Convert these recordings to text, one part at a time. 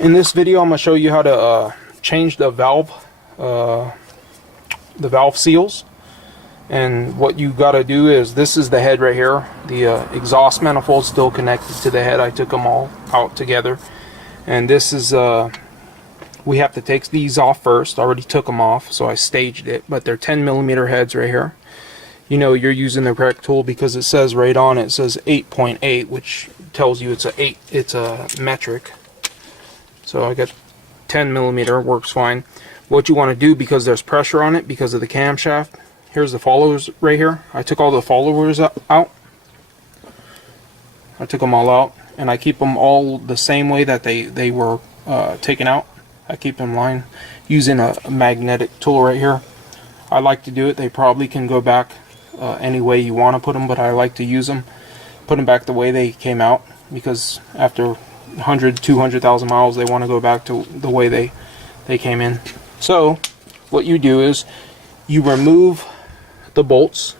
In this video, I'm going to show you how to change the valve seals. And what you got to do is, this is the head right here. The exhaust manifold still connected to the head. I took them all out together. And this is, we have to take these off first. I already took them off, so I staged it. But they're 10mm heads right here. You know you're using the correct tool because it says right on it, says 8.8, which tells you it's a metric. So I got 10mm, works fine. What you want to do, because there's pressure on it because of the camshaft, here's the followers right here. I took all the followers out. I took them all out, and I keep them all the same way that they were taken out. I keep them lined using a magnetic tool right here. I like to do it. They probably can go back any way you want to put them, but I like to use them, put them back the way they came out, because after 100,000-200,000 miles they want to go back to the way they came in. So what you do is you remove the bolts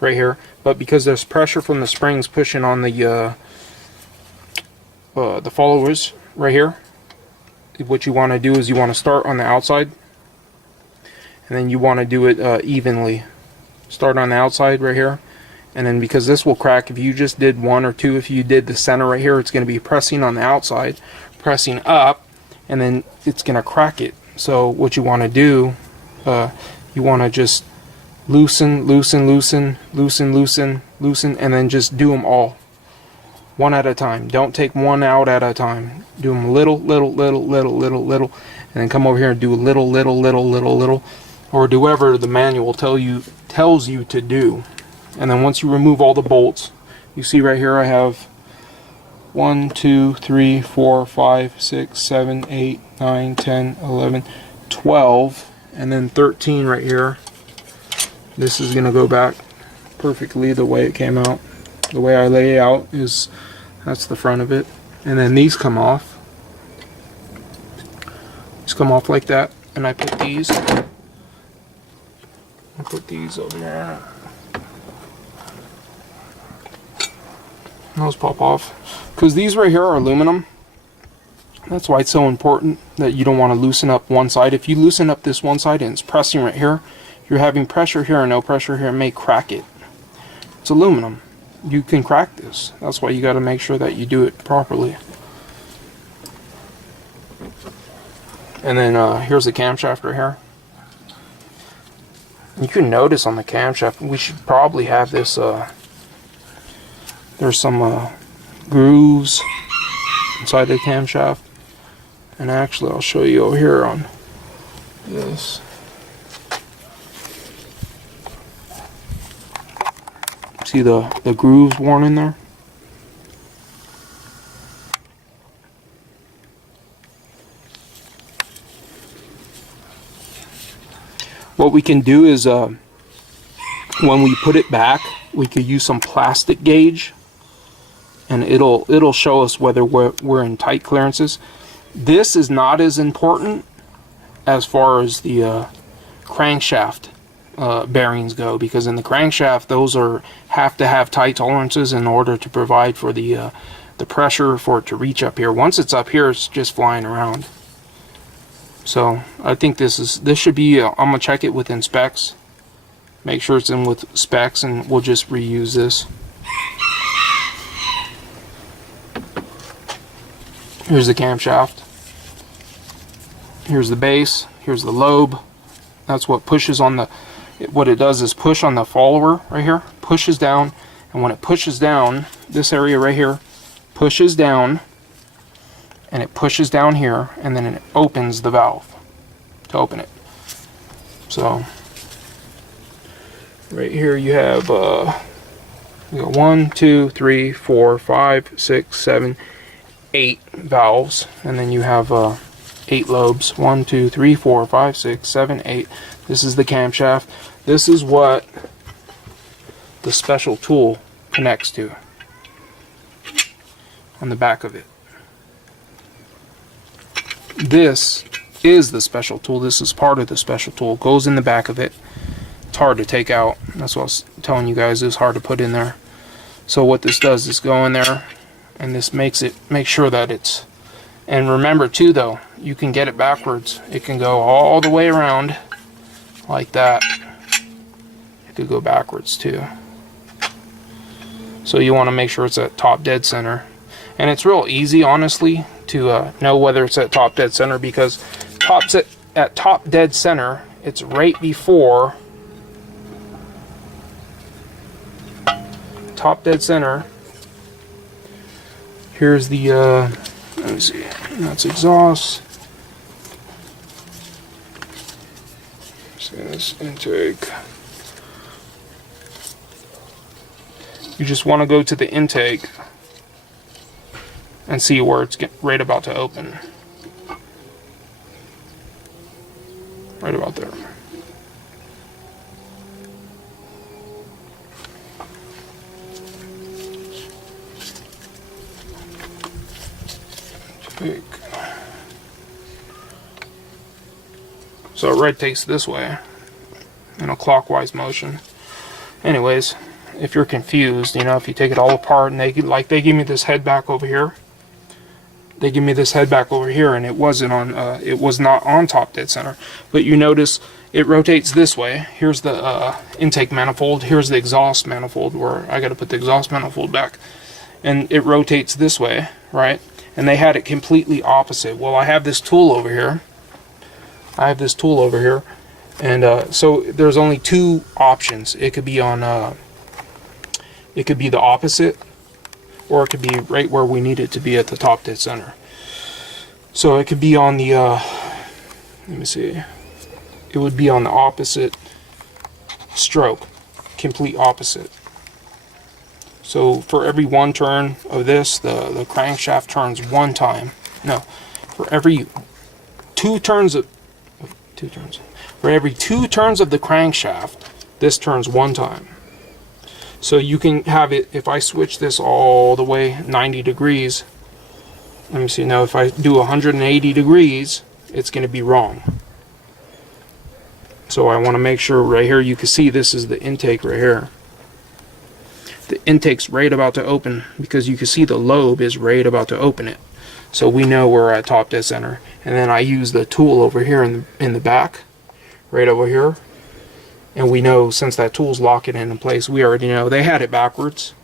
right here, but because there's pressure from the springs pushing on the followers right here, what you want to do is you want to start on the outside, and then you want to do it evenly. Start on the outside right here, and then because this will crack if you just did one or two, if you did the center right here, it's going to be pressing on the outside, pressing up, and then it's going to crack it. So what you want to do, you want to just loosen, and then just do them all one at a time. Don't take one out at a time. Do them little, and then come over here and do little, or do whatever the manual tells you to do. And then once you remove all the bolts, you see right here I have 1, 2, 3, 4, 5, 6, 7, 8, 9, 10, 11, 12, and then 13 right here. This is going to go back perfectly the way it came out. The way I lay it out is, that's the front of it. And then these come off. These come off like that. And I put these over there. Those pop off. Because these right here are aluminum. That's why it's so important that you don't want to loosen up one side. If you loosen up this one side and it's pressing right here, you're having pressure here and no pressure here, it may crack it. It's aluminum. You can crack this. That's why you got to make sure that you do it properly. And then here's the camshaft right here. You can notice on the camshaft, we should probably have this, there's some grooves inside the camshaft. And actually I'll show you over here on this. See the grooves worn in there? What we can do is when we put it back, we could use some plastic gauge, and it'll show us whether we're in tight clearances. This is not as important as far as the crankshaft bearings go, because in the crankshaft those have to have tight tolerances in order to provide for the pressure for it to reach up here. Once it's up here, it's just flying around. So I think this should be, I'm gonna check it within specs, make sure it's in with specs, and we'll just reuse this. Here's the camshaft. Here's the base. Here's the lobe. That's what pushes on the, what it does is push on the follower right here, pushes down, and when it pushes down, this area right here pushes down, and it pushes down here, and then it opens the valve to open it. So right here you have you got 1, 2, 3, 4, 5, 6, 7, 8 valves, and then you have 8 lobes. 1, 2, 3, 4, 5, 6, 7, 8. This is the camshaft. This is what the special tool connects to on the back of it. This is the special tool. This is part of the special tool. It goes in the back of it. It's hard to take out. That's what I was telling you guys. It's hard to put in there. So what this does is go in there, and this makes sure that And remember too though, you can get it backwards. It can go all the way around like that. It could go backwards too. So you want to make sure it's at top dead center. And it's real easy, honestly, to know whether it's at top dead center, because at top dead center, it's right before top dead center. Here's the let me see, that's exhaust. See this intake. You just want to go to the intake and see where it's right about to open. Right about there. Intake. So it rotates this way in a clockwise motion. Anyways, if you're confused, you know, if you take it all apart and they give me this head back over here. They give me this head back over here, and it wasn't on. It was not on top dead center. But you notice it rotates this way. Here's the intake manifold. Here's the exhaust manifold, where I got to put the exhaust manifold back, and it rotates this way, right? And they had it completely opposite. Well, I have this tool over here. And so there's only two options. It could be on. It could be the opposite, or it could be right where we need it to be at the top dead center. So it could be on the, let me see, it would be on the opposite stroke, complete opposite. So for every one turn of this, the crankshaft turns one time. No, for every for every two turns of the crankshaft, this turns one time. So you can have it, if I switch this all the way 90 degrees, let me see, now if I do 180 degrees, it's going to be wrong. So I want to make sure right here, you can see this is the intake right here. The intake's right about to open, because you can see the lobe is right about to open it. So we know we're at top dead center. And then I use the tool over here in the back, right over here. And we know, since that tool's locking it in place, we already know. They had it backwards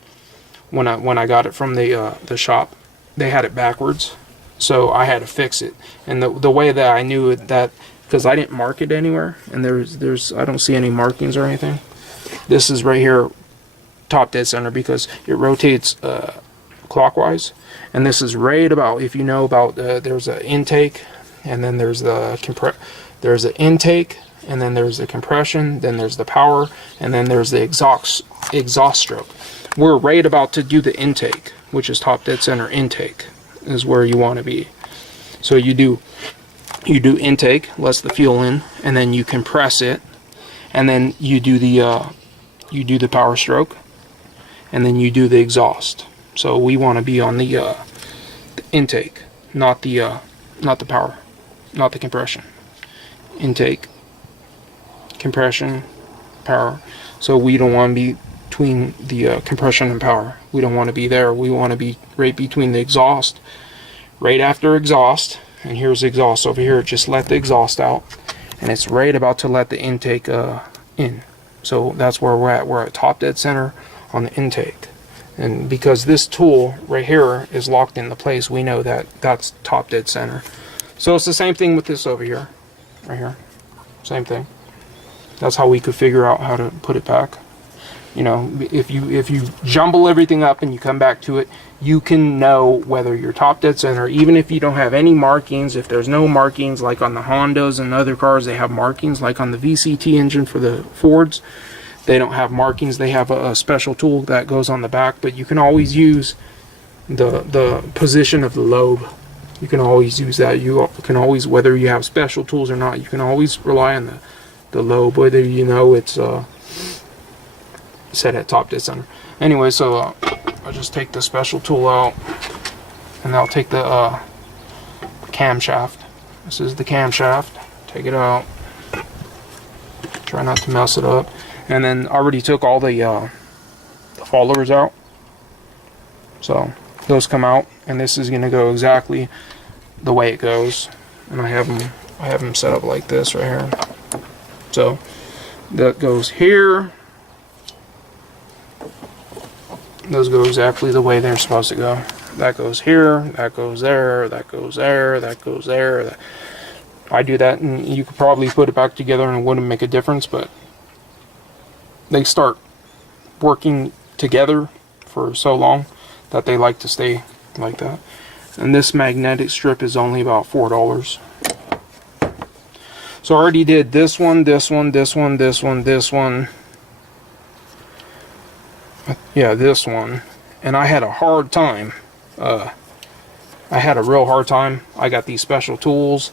when I got it from the shop. They had it backwards, so I had to fix it. And the way that I knew it, that because I didn't mark it anywhere, and I don't see any markings or anything. This is right here, top dead center, because it rotates clockwise, and this is right about, if you know about, there's an intake, and then there's there's an intake. And then there's the compression, then there's the power, and then there's the exhaust stroke. We're right about to do the intake, which is top dead center intake, is where you want to be. So you do intake, lets the fuel in, and then you compress it, and then you do the power stroke, and then you do the exhaust. So we want to be on the intake, not the power, not the compression. Intake, compression, power. So we don't want to be between the compression and power. We don't want to be there. We want to be right between the exhaust, right after exhaust. And here's the exhaust over here. Just let the exhaust out, and it's right about to let the intake in. So that's where we're at. We're at top dead center on the intake. And because this tool right here is locked into place, we know that that's top dead center. So it's the same thing with this over here, right here. Same thing. That's how we could figure out how to put it back. You know, if you jumble everything up and you come back to it, you can know whether you're top dead center, even if you don't have any markings. If there's no markings, like on the Hondas and other cars, they have markings. Like on the VCT engine for the Fords, they don't have markings. They have a special tool that goes on the back, but you can always use the position of the lobe. You can always use that. You can always, whether you have special tools or not, you can always rely on the lobe, whether you know it's set at top dead center. Anyway, so I'll just take the special tool out, and I'll take the camshaft. This is the camshaft. Take it out. Try not to mess it up. And then I already took all the followers out, so those come out, and this is going to go exactly the way it goes, and I have them set up like this right here. So that goes here. Those go exactly the way they're supposed to go. That goes here, that goes there, that goes there, that goes there. I do that, and you could probably put it back together and it wouldn't make a difference, but they start working together for so long that they like to stay like that. And this magnetic strip is only about $4. So I already did this one, this one, this one, this one, this one. Yeah, this one. And I had a hard time. I had a real hard time. I got these special tools.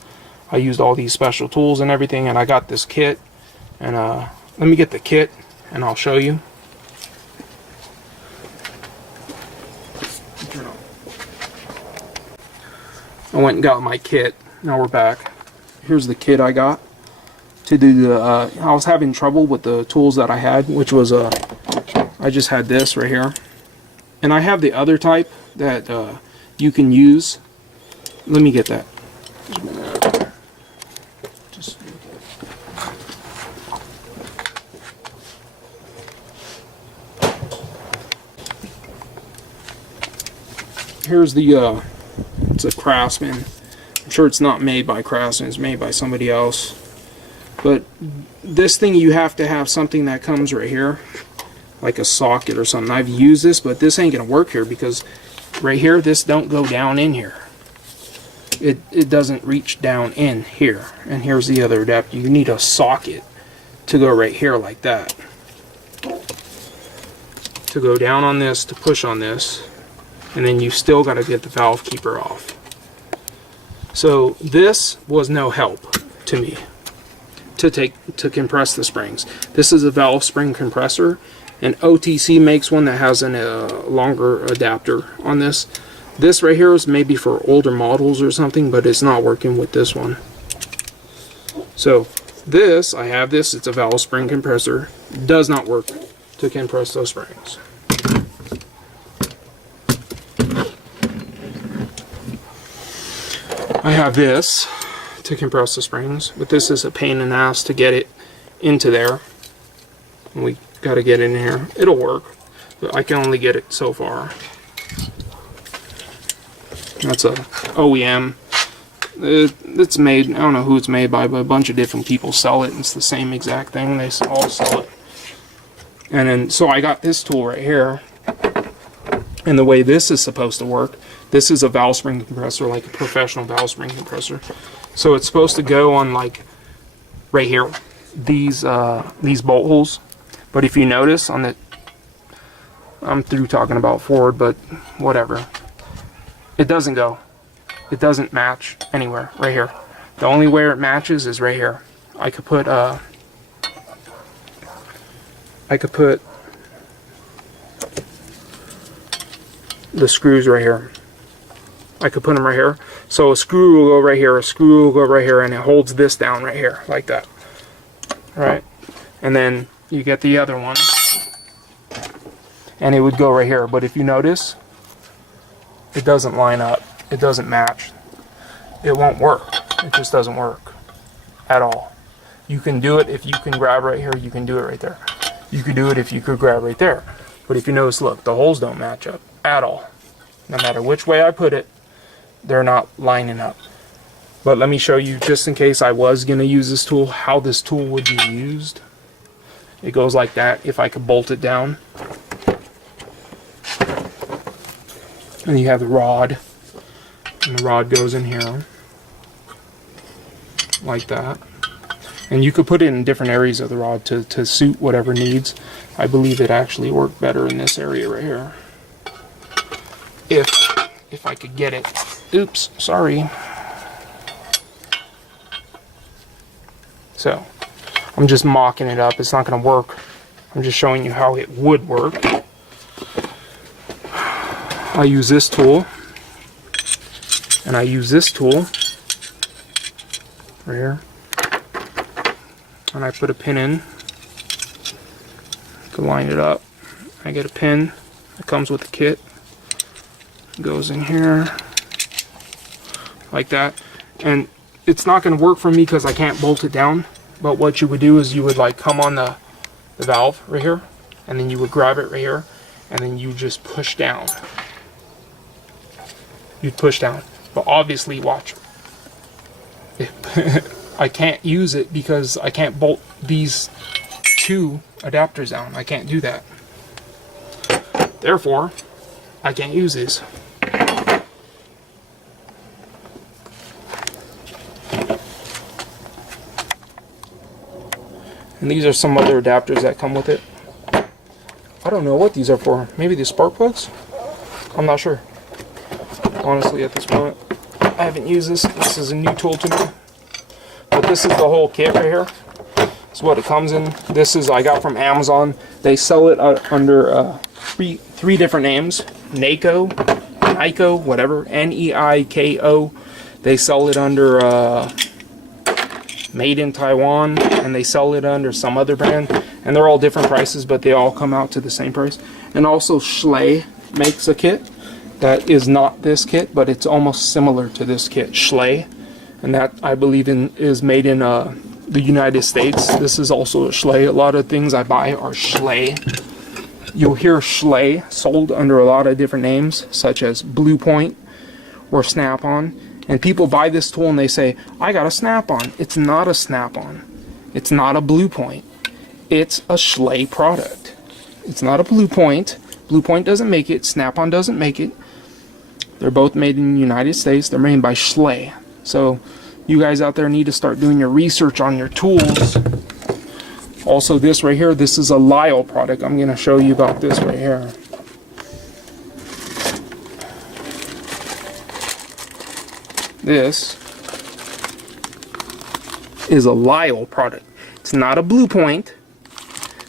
I used all these special tools and everything, and I got this kit. And let me get the kit and I'll show you. I went and got my kit. Now we're back. Here's the kit I got to do the I was having trouble with the tools that I had, which was I just had this right here, and I have the other type that you can use. Let me get that. Here's the it's a Craftsman. I'm sure it's not made by Craftsman, it's made by somebody else. But this thing, you have to have something that comes right here, like a socket or something. I've used this, but this ain't gonna work here because right here, this don't go down in here. It doesn't reach down in here. And here's the other adapter. You need a socket to go right here like that. To go down on this, to push on this. And then you still got to get the valve keeper off. So this was no help to me to compress the springs. This is a valve spring compressor, and OTC makes one that has a longer adapter on this. This right here is maybe for older models or something, but it's not working with this one. So this, I have this, it's a valve spring compressor, does not work to compress those springs. I have this to compress the springs, but this is a pain in the ass to get it into there. We got to get in here. It'll work, but I can only get it so far. That's a OEM. It's made, I don't know who it's made by, but a bunch of different people sell it. It's the same exact thing. They all sell it. And then, so I got this tool right here. And the way this is supposed to work, this is a valve spring compressor, like a professional valve spring compressor. So it's supposed to go on like right here, these bolt holes. But if you notice on the, I'm through talking about Ford, but whatever. It doesn't go. It doesn't match anywhere. Right here. The only where it matches is right here. I could put the screws right here. I could put them right here. So a screw will go right here, a screw will go right here, and it holds this down right here, like that. Right? And then you get the other one, and it would go right here. But if you notice, it doesn't line up. It doesn't match. It won't work. It just doesn't work at all. You can do it if you can grab right here, you can do it right there. You could do it if you could grab right there. But if you notice, look, the holes don't match up at all. No matter which way I put it, they're not lining up. But let me show you, just in case I was going to use this tool, how this tool would be used. It goes like that, if I could bolt it down. And you have the rod. And the rod goes in here. Like that. And you could put it in different areas of the rod to suit whatever needs. I believe it actually worked better in this area right here. If I could get it. Oops, sorry. So, I'm just mocking it up. It's not going to work. I'm just showing you how it would work. I use this tool. And I use this tool. Right here. And I put a pin in to line it up. I get a pin. It comes with the kit. Goes in here. like that. And it's not going to work for me because I can't bolt it down. But what you would do is you would like come on the valve right here, and then you would grab it right here, and then you just push down. You'd push down. But obviously, watch. I can't use it because I can't bolt these two adapters down. I can't do that. Therefore, I can't use these. And these are some other adapters that come with it. I don't know what these are for. Maybe these spark plugs? I'm not sure. Honestly, at this moment, I haven't used this. This is a new tool to me. But this is the whole kit right here. It's what it comes in. This is I got from Amazon. They sell it under three different names. Neiko, whatever. Neiko. They sell it under Made in Taiwan, and they sell it under some other brand, and they're all different prices, but they all come out to the same price. And also Schley makes a kit that is not this kit, but it's almost similar to this kit, Schley, and that I believe is made in the United States. This is also a Schley. A lot of things I buy are Schley. You'll hear Schley sold under a lot of different names, such as Blue Point or Snap-on. And people buy this tool and they say, I got a Snap-on. It's not a Snap-on. It's not a Blue Point. It's a Schley product. It's not a Blue Point. Blue Point doesn't make it. Snap-on doesn't make it. They're both made in the United States. They're made by Schley. So you guys out there need to start doing your research on your tools. Also, this right here, this is a Lyle product. I'm going to show you about this right here. This is a Lyle product. It's not a Blue Point.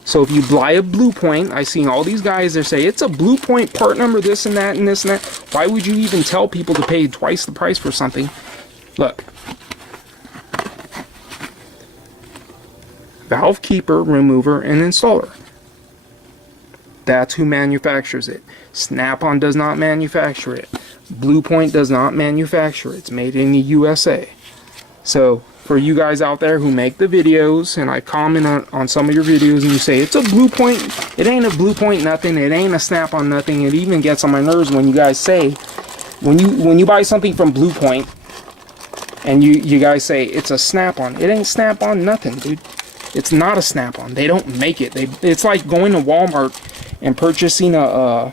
So if you buy a Blue Point, I've seen all these guys that say it's a Blue Point part number, this and that and this and that. Why would you even tell people to pay twice the price for something? Look. Valve keeper, remover, and installer. That's who manufactures it. Snap-on does not manufacture it. Blue Point does not manufacture it. It's made in the USA. So for you guys out there who make the videos, and I comment on some of your videos and you say it's a Blue Point, it ain't a Blue Point nothing, it ain't a Snap-on nothing. It even gets on my nerves when you guys say, when you buy something from Blue Point and you guys say it's a Snap-on. It ain't Snap-on nothing, dude. It's not a Snap-on. They don't make it. It's like going to Walmart and purchasing a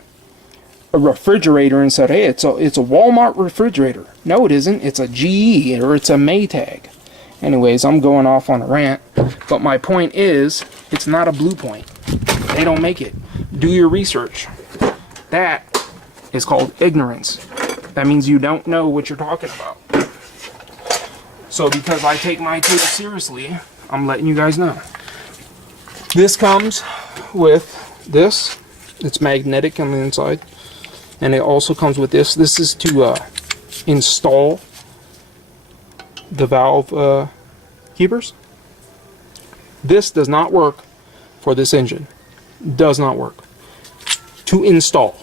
refrigerator and said, hey, it's a Walmart refrigerator. No, it isn't. It's a GE or it's a Maytag. Anyways, I'm going off on a rant. But my point is, it's not a Blue Point. They don't make it. Do your research. That is called ignorance. That means you don't know what you're talking about. So because I take my tools seriously, I'm letting you guys know. This comes with this. It's magnetic on the inside. And it also comes with this. This is to install the valve keepers. This does not work for this engine. Does not work. To install.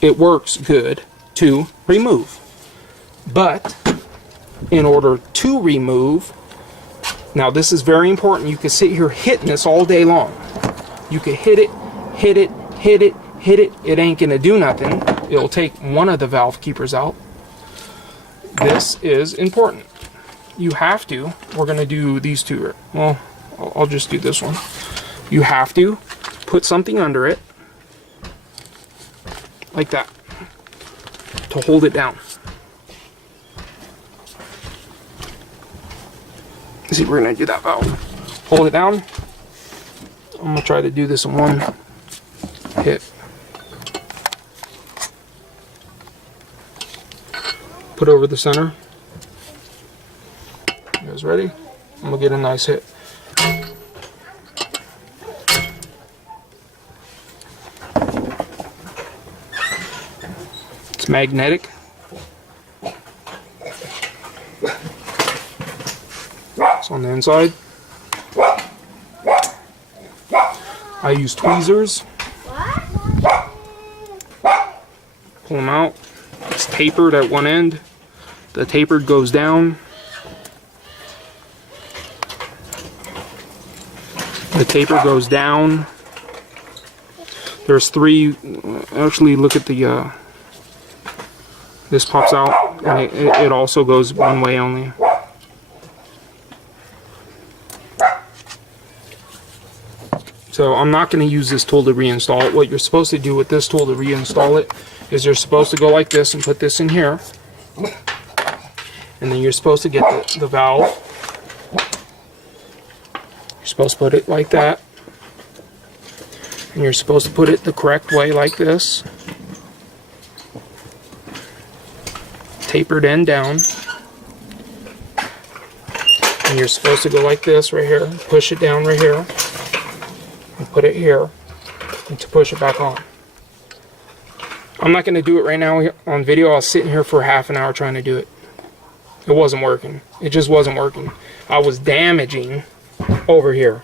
It works good to remove. But in order to remove, now this is very important. You can sit here hitting this all day long. You can hit it, hit it, hit it, hit it. It ain't gonna do nothing. It'll take one of the valve keepers out. This is important. You have to. We're gonna do these two. Well, I'll just do this one. You have to put something under it like that to hold it down. See, we're gonna do that valve. Hold it down. I'm gonna try to do this in one hit. Put over the center. You guys ready? I'm gonna get a nice hit. It's magnetic. It's on the inside. I use tweezers. Pull them out. It's tapered at one end. The tapered goes down. The taper goes down. There's 3. Actually, look at the. This pops out, and it also goes one way only. So I'm not going to use this tool to reinstall it. What you're supposed to do with this tool to reinstall it is you're supposed to go like this and put this in here. And then you're supposed to get the valve. You're supposed to put it like that. And you're supposed to put it the correct way like this. Tapered end down. And you're supposed to go like this right here. Push it down right here. And put it here. And to push it back on. I'm not going to do it right now on video. I was sitting here for half an hour trying to do it. It wasn't working. It just wasn't working. I was damaging over here.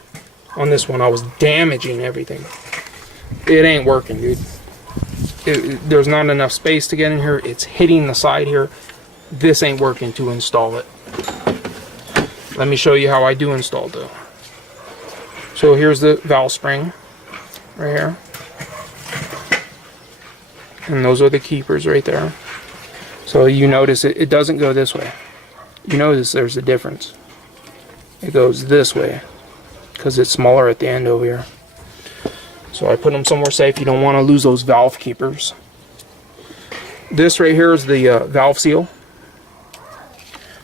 On this one, I was damaging everything. It ain't working, dude. There's not enough space to get in here. It's hitting the side here. This ain't working to install it. Let me show you how I do install though. So here's the valve spring right here. And those are the keepers right there. So you notice it doesn't go this way. You notice there's a difference. It goes this way because it's smaller at the end over here. So I put them somewhere safe. You don't want to lose those valve keepers. This right here is the valve seal.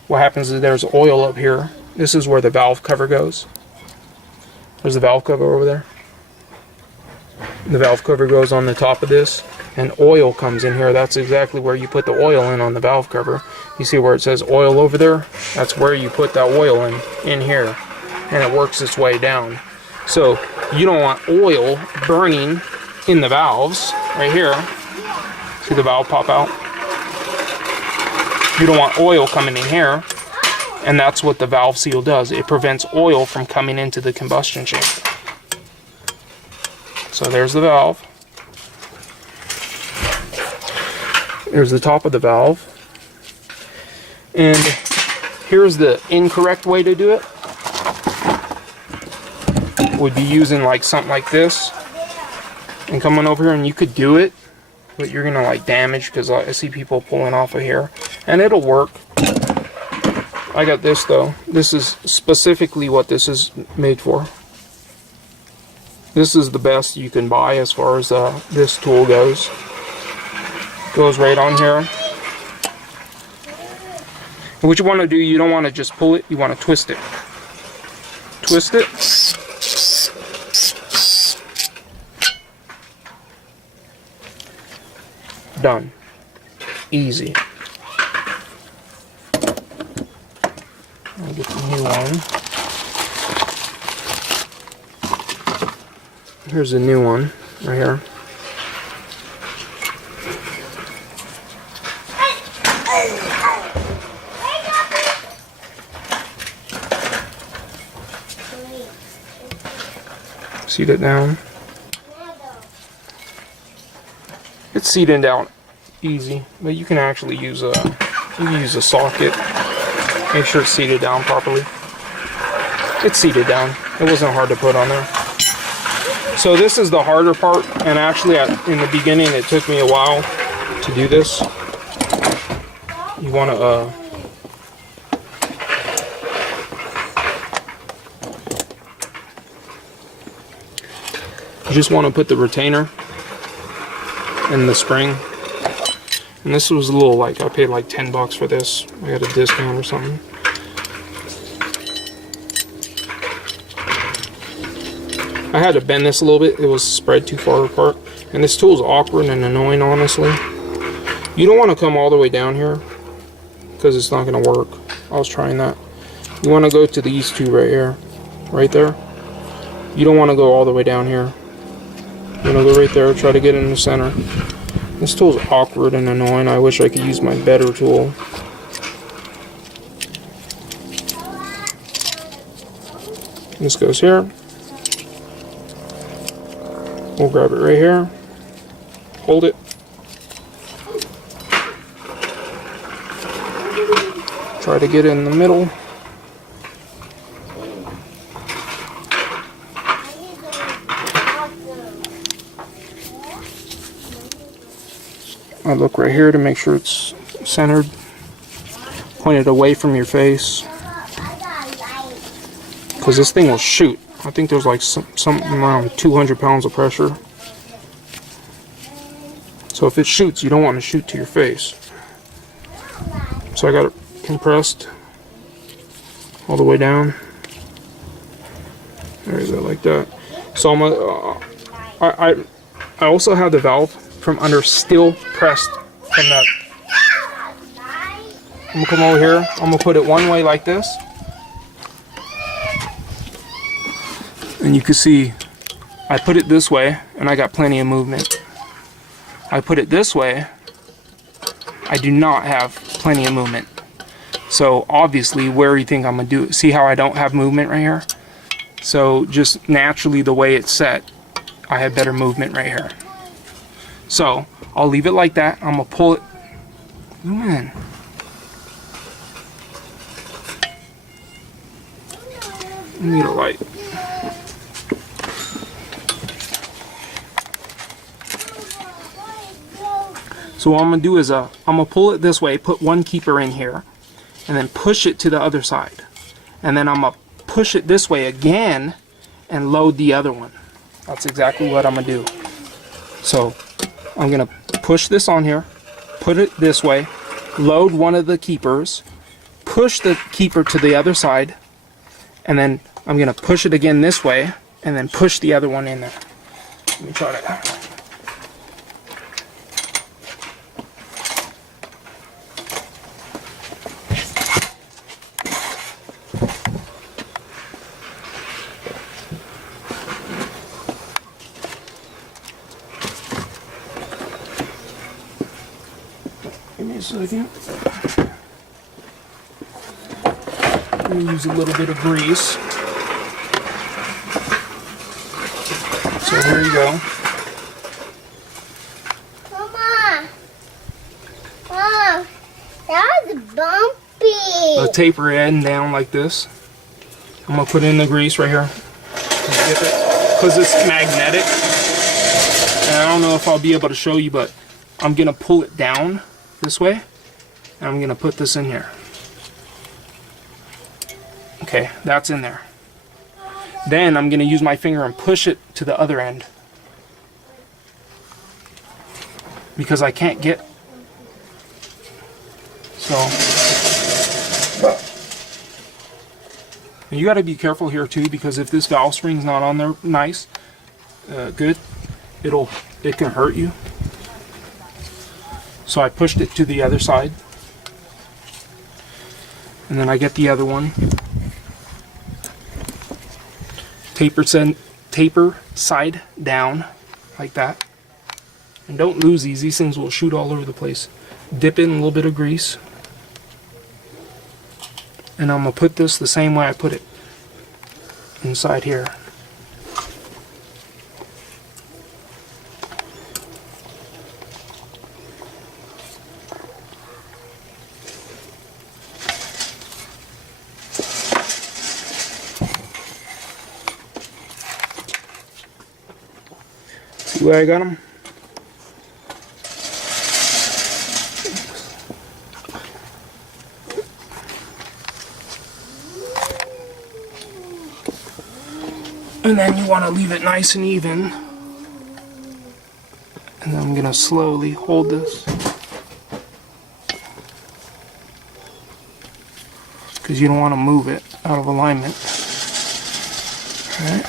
What happens is there's oil up here. This is where the valve cover goes. There's the valve cover over there. The valve cover goes on the top of this, and oil comes in here. That's exactly where you put the oil in on the valve cover. You see where it says oil over there? That's where you put that oil in here, and it works its way down. So you don't want oil burning in the valves right here. See the valve pop out? You don't want oil coming in here, and that's what the valve seal does. It prevents oil from coming into the combustion chamber. So there's the valve. There's the top of the valve. And here's the incorrect way to do it. Would be using like something like this and coming over here, and you could do it, but you're gonna like damage, because I see people pulling off of here, and it'll work. I got this though. This is specifically what this is made for. This is the best you can buy as far as this tool goes. Goes right on here. And what you want to do, you don't want to just pull it, you want to twist it. Twist it. Done. Easy. I'll get the new one. Here's the new one right here. Seat it down. It's seated down easy, but you can actually use a socket. Make sure it's seated down properly. It's seated down. It wasn't hard to put on there. So this is the harder part, and actually in the beginning it took me a while to do this. You want to you just want to put the retainer in the spring. And this was a little, like, I paid like 10 bucks for this. I got a discount or something. I had to bend this a little bit. It was spread too far apart. And this tool's awkward and annoying, honestly. You don't want to come all the way down here, because it's not going to work. I was trying that. You want to go to these two right here. Right there. You don't want to go all the way down here. You want to go right there. Try to get in the center. This tool's awkward and annoying. I wish I could use my better tool. This goes here. We'll grab it right here. Hold it. Try to get it in the middle. I look right here to make sure it's centered. Point it away from your face, because this thing will shoot. I think there's like something around 200 pounds of pressure. So if it shoots, you don't want to shoot to your face. So I got it compressed all the way down. There you go, like that. So I also have the valve from under still pressed from that. I'm gonna come over here. I'm gonna put it one way like this, and you can see I put it this way, and I got plenty of movement. I put it this way, I do not have plenty of movement. So obviously, where do you think I'm gonna do it? See how I don't have movement right here? So just naturally, the way it's set, I have better movement right here. So I'll leave it like that. I'm gonna pull it. Zoom in. I need a light. So what I'm gonna do is I'm gonna pull it this way, put one keeper in here, and then push it to the other side, and then I'm gonna push it this way again and load the other one. That's exactly what I'm gonna do. So I'm gonna push this on here, put it this way, load one of the keepers, push the keeper to the other side, and then I'm gonna push it again this way, and then push the other one in there. Let me try that. Give me a second. I'm gonna use a little bit of grease. So here you go. Mama, that was bumpy. The taper end down like this. I'm gonna put in the grease right here. Dip it, because it's magnetic. And I don't know if I'll be able to show you, but I'm gonna pull it down this way, and I'm gonna put this in here. Okay, that's in there. Then I'm gonna use my finger and push it to the other end, because I can't get. So you got to be careful here too, because if this valve spring's not on there nice, good, it can hurt you. So I pushed it to the other side, and then I get the other one. Taper side down like that, and don't lose these things will shoot all over the place. Dip in a little bit of grease, and I'm gonna put this the same way I put it inside here. See where I got them? And then you want to leave it nice and even. And then I'm going to slowly hold this, because you don't want to move it out of alignment. All right.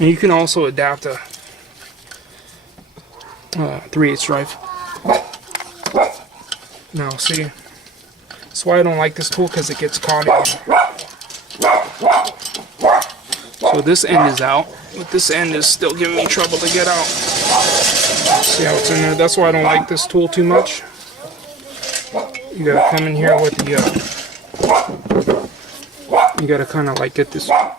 And you can also adapt a 3/8 drive. Now, see, that's why I don't like this tool, because it gets caught in. So this end is out, but this end is still giving me trouble to get out. See how it's in there? That's why I don't like this tool too much. You gotta come in here with the, you gotta kind of like get this out.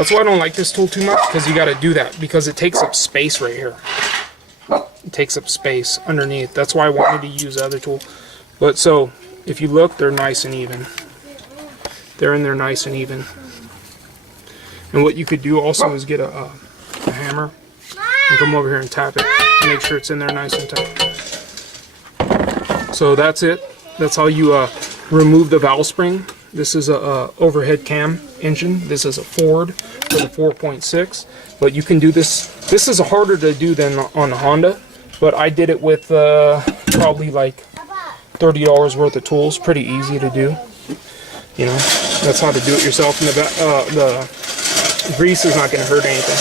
That's why I don't like this tool too much, because you got to do that, because it takes up space right here. It takes up space underneath. That's why I wanted to use the other tool. But so, if you look, they're nice and even. They're in there nice and even. And what you could do also is get a hammer and come over here and tap it to make sure it's in there nice and tight. So that's it. That's how you remove the valve spring. This is a overhead cam engine. This is a Ford for the 4.6. But you can do this. This is harder to do than on the Honda. But I did it with probably like $30 worth of tools. Pretty easy to do. You know, that's how to do it yourself. And the grease is not going to hurt anything.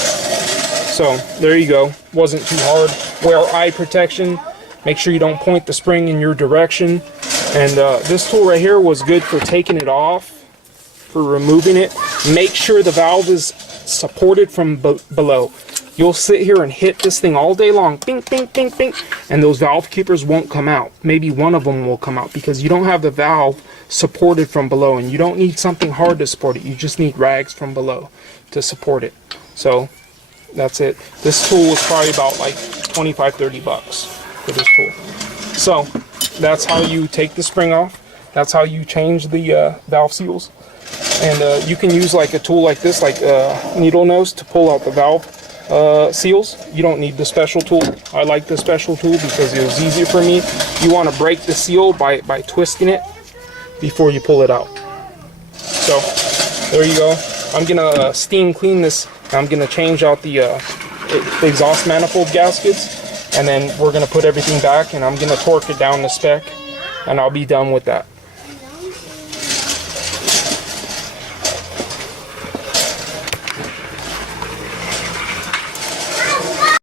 So there you go. Wasn't too hard. Wear eye protection. Make sure you don't point the spring in your direction. And this tool right here was good for taking it off, for removing it. Make sure the valve is supported from below. You'll sit here and hit this thing all day long, bing, bing, bing, bing, and those valve keepers won't come out. Maybe one of them will come out because you don't have the valve supported from below, and you don't need something hard to support it. You just need rags from below to support it. So that's it. This tool was probably about like 25, 30 bucks for this tool. So that's how you take the spring off. That's how you change the valve seals. And you can use like a tool like this, like needle nose, to pull out the valve seals. You don't need the special tool. I like the special tool because it was easier for me. You want to break the seal by twisting it before you pull it out. So there you go. I'm gonna steam clean this. I'm gonna change out the exhaust manifold gaskets, and then we're gonna put everything back, and I'm gonna torque it down to spec, and I'll be done with that.